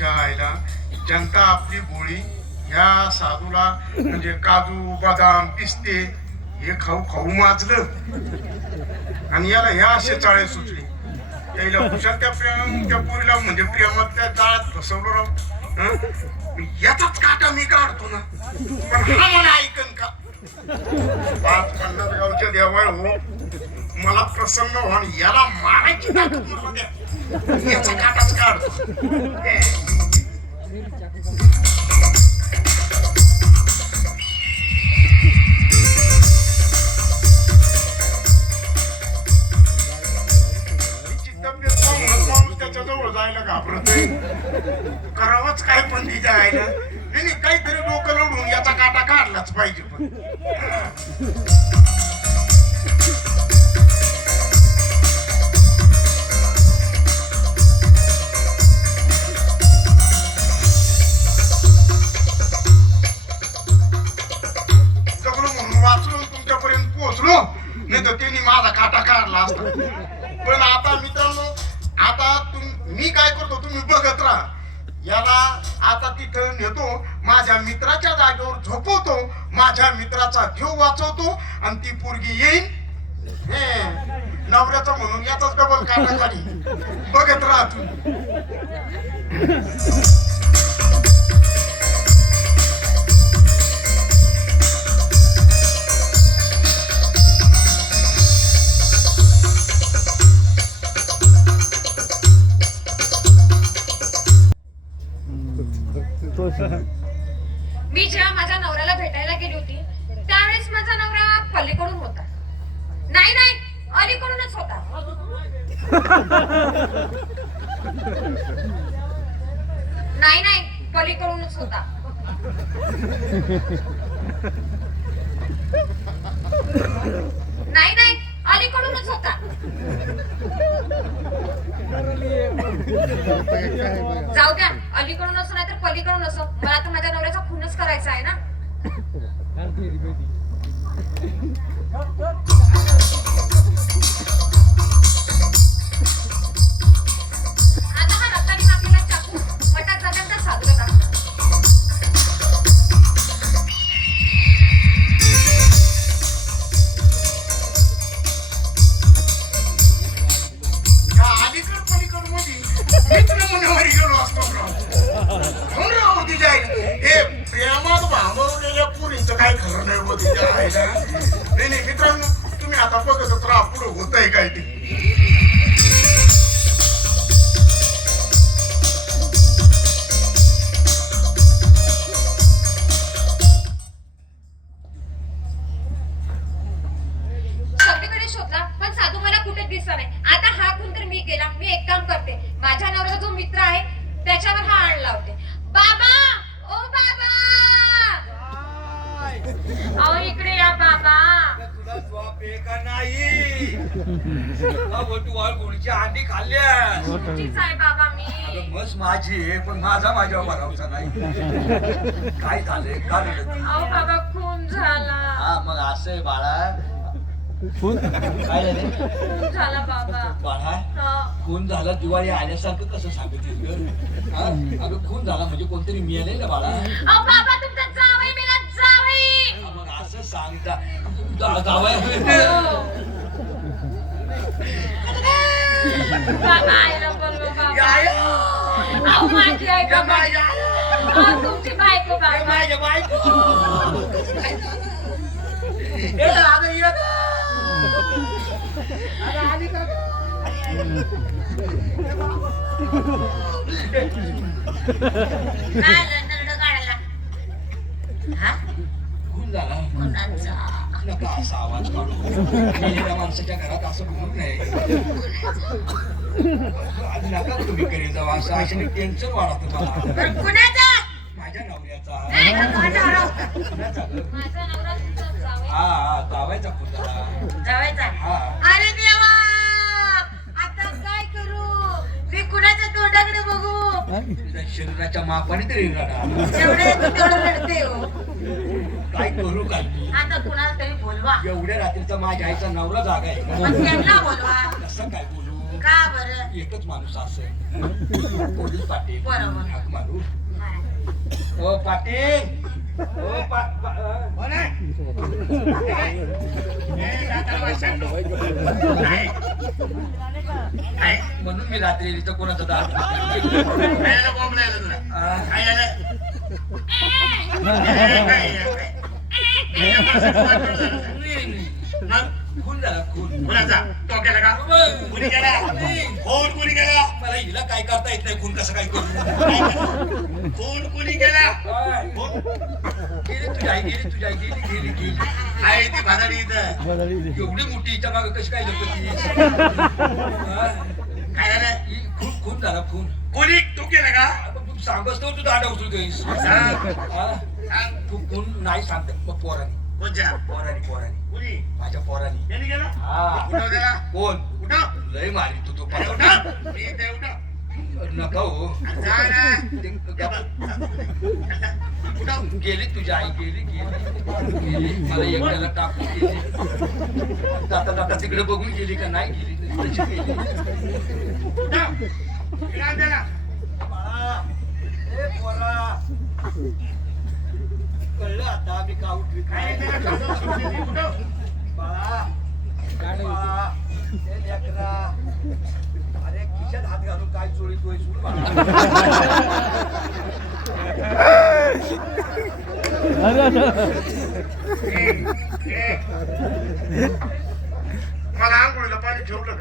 तिच्या आईला जनता आपली गोळी ह्या साधूला म्हणजे काजू बदाम पिस्ते हे खाऊ खाऊ माजलं. आणि याला ह्या असे चाळे सुचले. त्याला हुशार त्या प्रेम त्या पोरीला म्हणजे प्रेमात त्या जाळ्यात फसवलो राव. याचाच काटा मी काढतो ना. पण हा मला ऐकन का? पाच पन्नास गावच्या देवाळ हो. मला प्रसन्न व्हा आणि याला मारायची ताकद मला द्या. याचा काटाच काढतो. त्याच्याजवळ जायला घाबरतोय करावंच काय पण तिच्या आईला नाही नाही, काहीतरी डोकं लढून याचा काटा काढलाच पाहिजे पण. मारला असता. पण आता मित्रांनो आता तुम मी काय करतो तुम्ही बघत राहा. याला आता तिथं नेतो माझ्या मित्राच्या जागेवर झोपवतो माझ्या मित्राचा जीव वाचवतो आणि ती पोरगी येईन. हे, नवऱ्याचं म्हणून याचाच डबल काटा बघत राहा तुम्ही. मी जेव्हा माझ्या नवऱ्याला भेटायला गेली होती त्यावेळेस माझा नवरा पलीकडून होता. नाही नाही अलीकडूनच होता. नाही नाही पलीकडूनच होता. नाही नाही अलीकडूनच होता. जाऊ द्या. अलीकडून असो नाही तर पलीकडून असो. मला तर माझ्या नवऱ्याचा खूनच करायचा आहे ना. सत्र बघतच होत आहे काय ते? का नाही? हा बोटू वाळ गोळीची अंडी खाल्ल्या तुमचीच आहे बाबा मी. मस माझी आहे पण माझा माझ्यावर भरवसा नाही. काय झालंय? का रडत आहे? अहो बाबा खून झाला. हा मग असं आहे बाळा. काय झालं खून झाला बाबा. बाळा हा. खून झाला दिवाळी आल्यासारखं कसं सांगितलं ग? हा? अगं खून झाला म्हणजे कोणतरी मिळालंय ना बाळा? अहो बाबा तुमचा असं सांगता. जावई हो. तुमची बायको माझ्या बायको. कसं आली का झाला. असा आवाज काढू. माणसाच्या घरात असं आज नका तुम्ही करीत जाऊ असं अशाने टेन्शन वाढत माझ्या नवऱ्याचा. हा हा जावायचा हा. अरे देवा आता काय करू मी कुणाच्या तोंडाकडे बघू तुझ्या शरीराच्या मापाने तरी हो. काय करू काय मी? आता कुणाला तरी बोलवा. एवढ्या रात्रीचा माझ्या आईचा नवरा जागा आहे? त्यांना बोलवा. कसं काय बोलू? का बरं? एकच माणूस असं पोलीस पाटील. बरोबर. हाक मारू. ओ पाटील. ओ पा पा- म्हणून मी रात्री इथं कोणाचं तुला? काय झालं? मग खून झाला खून कुणाचा? तो केला का? कुणी केला? कोण कुणी केला? मला हिला काय करता येत नाही खून कसं काय करू केला? कोण कुणी केला? काय? कोण? गेली तुझी आई गेली तुझी आई गेली गेली गेली आहे ती भादाडी इथं. एवढी मोठी हिच्या मागे कशी काय लपती काय झालं? खून खून झाला खून कोणी तू केलं का आता तू सांगस तर तू दाडा उचलू गईस सांग. तू खून नाही सांगत मग पोरानी कोणच्या? पोरानी पोरानी कुणी? माझ्या पोरानी यांनी केला? हा उठव त्याला. कोण उठव. लय मारी तू तो अरे पाठवता उठव. मी इथे उठव. नका हो. गेली तुझी आई गेली गेली. मला एकट्याला टाकून गेली. जाता जाता तिकडे बघून गेली का नाही गेली. कळलं आता मी का उठवी काय खिशात हात घालून काय सुरू ए, ए. मला आंघोळीला पाणी ठेवलं.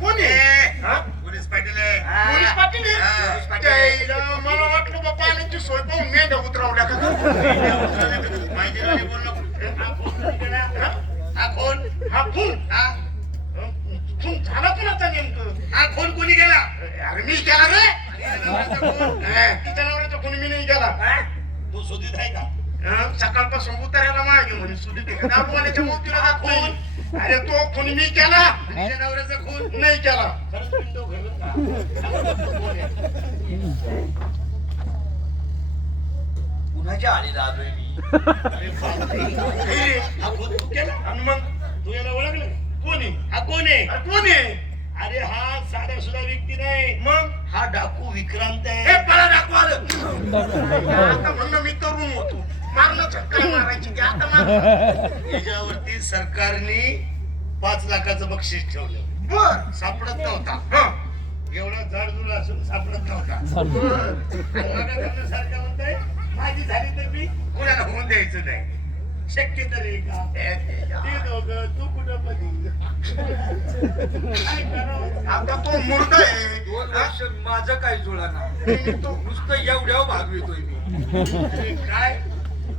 कोण? पोलीस पाटील. पोलीस पाटील मला वाटलं बा पाण्याची सोय पाहून मेंढ्या उतरवल्या का माहिती हा खून. हा? खून झाला कुणाचा नेमकं? हा खून कोणी केला? अरे मी केला रे. तिच्या नवऱ्याचा कोणी मी नाही केला. तू सुधीत आहे का? हं? सकाळपासून उतरायला मागे म्हणे सुधीत आहे. का दाबवाल्याच्या मोतीला दाखवून अरे तो खून मी केला. तिच्या नवऱ्याचा खून? नाही केला. खरंच पिंटो घालून का? कोण आहे? कुणाच्या आळीला आलोय मी? अरे बापरे. रे, हा खून तू केला? आणि मग? तू याला ओळखलं कोण? आहे हा कोण आहे? अरे कोण आहे? अरे हा साधा सुद्धा व्यक्ती नाही. मग? हा डाकू विक्रांत आहे. पळा डाकू आलं. आता म्हणलं मी तरुण होतो. मारणं झटका मारायची की आता मार याच्यावरती सरकारने पाच लाखाचं बक्षीस ठेवलं. बर. सापडत नव्हता. एवढा जाडजुड असून सापडत नव्हता. बर. आणि मग आता सरकार म्हणतंय माझी झाली तर मी कुणाला होऊन द्यायचं नाही. शक्य तर आहे का ते दोघं तू कुठं काय करावं? आता तो मुर्दा आहे दोन? वर्ष माझं काय जुळाना तो नुसतं एवढ्या भागवितोय मी अरे काय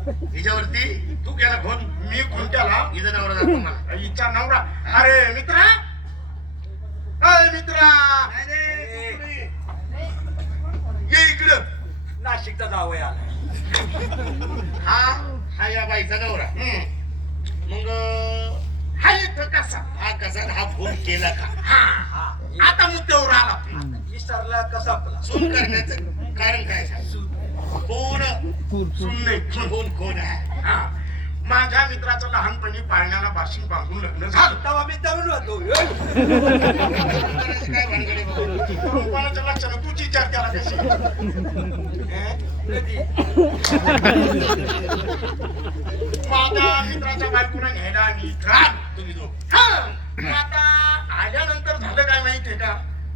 हिच्यावरती तू केला फोन मी केला हिचा नवरा दाखव मला हिचा नवरा अरे मित्रा अय मित्रा ये इकडं नाशिकचा जावय आलाय. हा? हा या बाईचा नवरा. मग हा इथं कसा? हा कसा? हा फोन केला का? हा हा. आता मुद्द्यावर आला. विसरला कसा आपला? सून करण्याचं कारण काय सांग कोण? सून नाही. कोण? कोण आहे? हा. माझ्या मित्राचं लहानपणी पाळण्याला बाशिंग बांधून लग्न झालं. तेव्हा मी तरुण होतो. काय भानगडी बाबा? तरुणपणाच्या लक्षानं तूच विचार केला कशी माझ्या मित्राच्या बायकोला न्यायला आम्ही आलो, तुम्ही. मग आता आल्यानंतर झालं काय माहितीये का?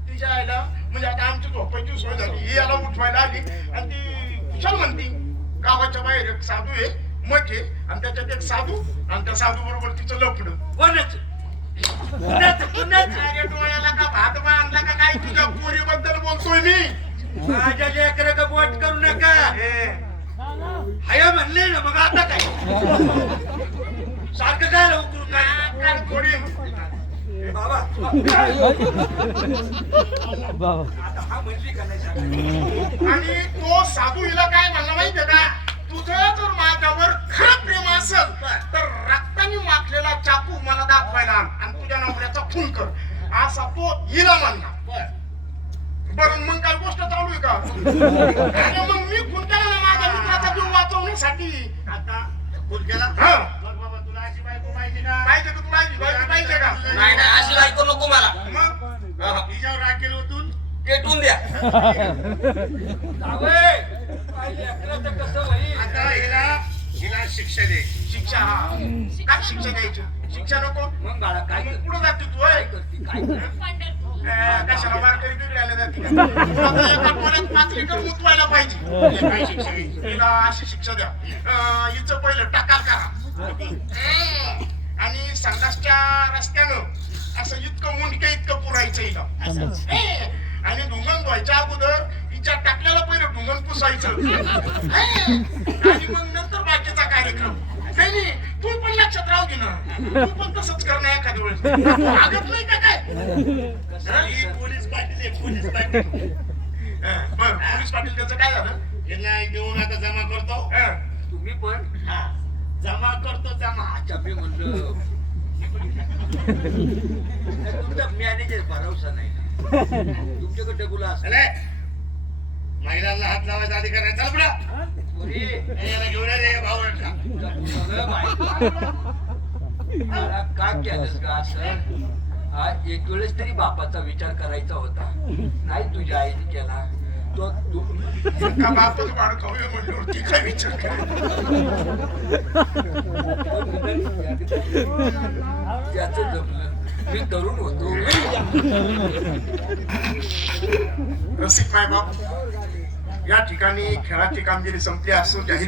तिच्या आईला म्हणजे आता आमची झोपायची सोय झाली. ही याला उठवायला आली आणि ती कुशल म्हणती गावाच्या बाहेर एक साधू आहे मग आहे आणि त्याच्यात एक साधू आणि त्या साधू बरोबर तिचं लफड. कोणाच? अरे डोळ्याला का भात बांधला का काय? तुझ्या पोरीबद्दल बोलतोय मी. माझ्या लेकरा बोट करू नका. हाय म्हणले ना मग आता काय? सारखं काय काय? थोडी. बाबा आता हा का नाही? आणि तो साधू हिला काय म्हणला माहितीये का? तुझं जर माझ्यावर खरं प्रेम असेल तर रक्ताने माखलेला चाकू मला दाखवायला आण. आणि तुझ्या नवऱ्याचा खून कर. असा तो हिला म्हणला बरं मग काय गोष्ट चालू आहे का? अरे मग मी खून केला ना माझ्या मित्राचा जीव वाचवण्यासाठी. आता खून केला? हा. मग बाबा तुला अशी बायको पाहिजे का? पाहिजे का तुला अशी बायको पाहिजे का? नाही नाही अशी बायको नको मला. मग? हिच्यावर राग केलं होतून पेटून द्या. आता हिला हिला शिक्षा दे. शिक्षा हा. काय शिक्षा द्यायची? शिक्षा नको? मग बाळा काय कुठं जाते तू काय? करते? जाते एका पोळ्यात पाच लिटर मुतवायला पाहिजे. हे. काय शिक्षा अशी शिक्षा द्या. हिचं पहिलं टाकाल करा. आणि संडासच्या रस्त्यानं असं इतकं मुंडक्या इतकं पुरायचं हिला. आणि ढुंगण धुवायच्या अगोदर हिच्या टाकल्याला पहिलं ढुंगण पुसायचं. हे. आणि मग नंतर बाकीचा कार्यक्रम. नाही नाही तू पण लक्षात राहू दे ना. तू पण तसंच कर ना एखाद्या वेळेस. तू आगत नाही का काय? ही? पोलीस पाटील आहे पोलीस पाटील. हं, बरं पोलीस पाटील त्याचं काय झालं? हिला घेऊन आता जमा करतो. हं. तुम्ही पण? हा. जमा करतो जमा. अच्छा मी म्हणलं. तुमचा मॅनेजर भरवसा नाही. तुमच्याकडे गुला असं चले महिलांना हात लावायचा अधिकार नाही चल पुढं. याला घेऊन रे का केलंस का असं? हा एक वेळेस तरी बापाचा विचार करायचा होता. नाही तुझ्या आईने केला. तो तू बापच काय विचार त्याच जमलं. मी तरुण होतो. रसिक मायबाप या ठिकाणी खेळाची कामगिरी संपली असो जाहीर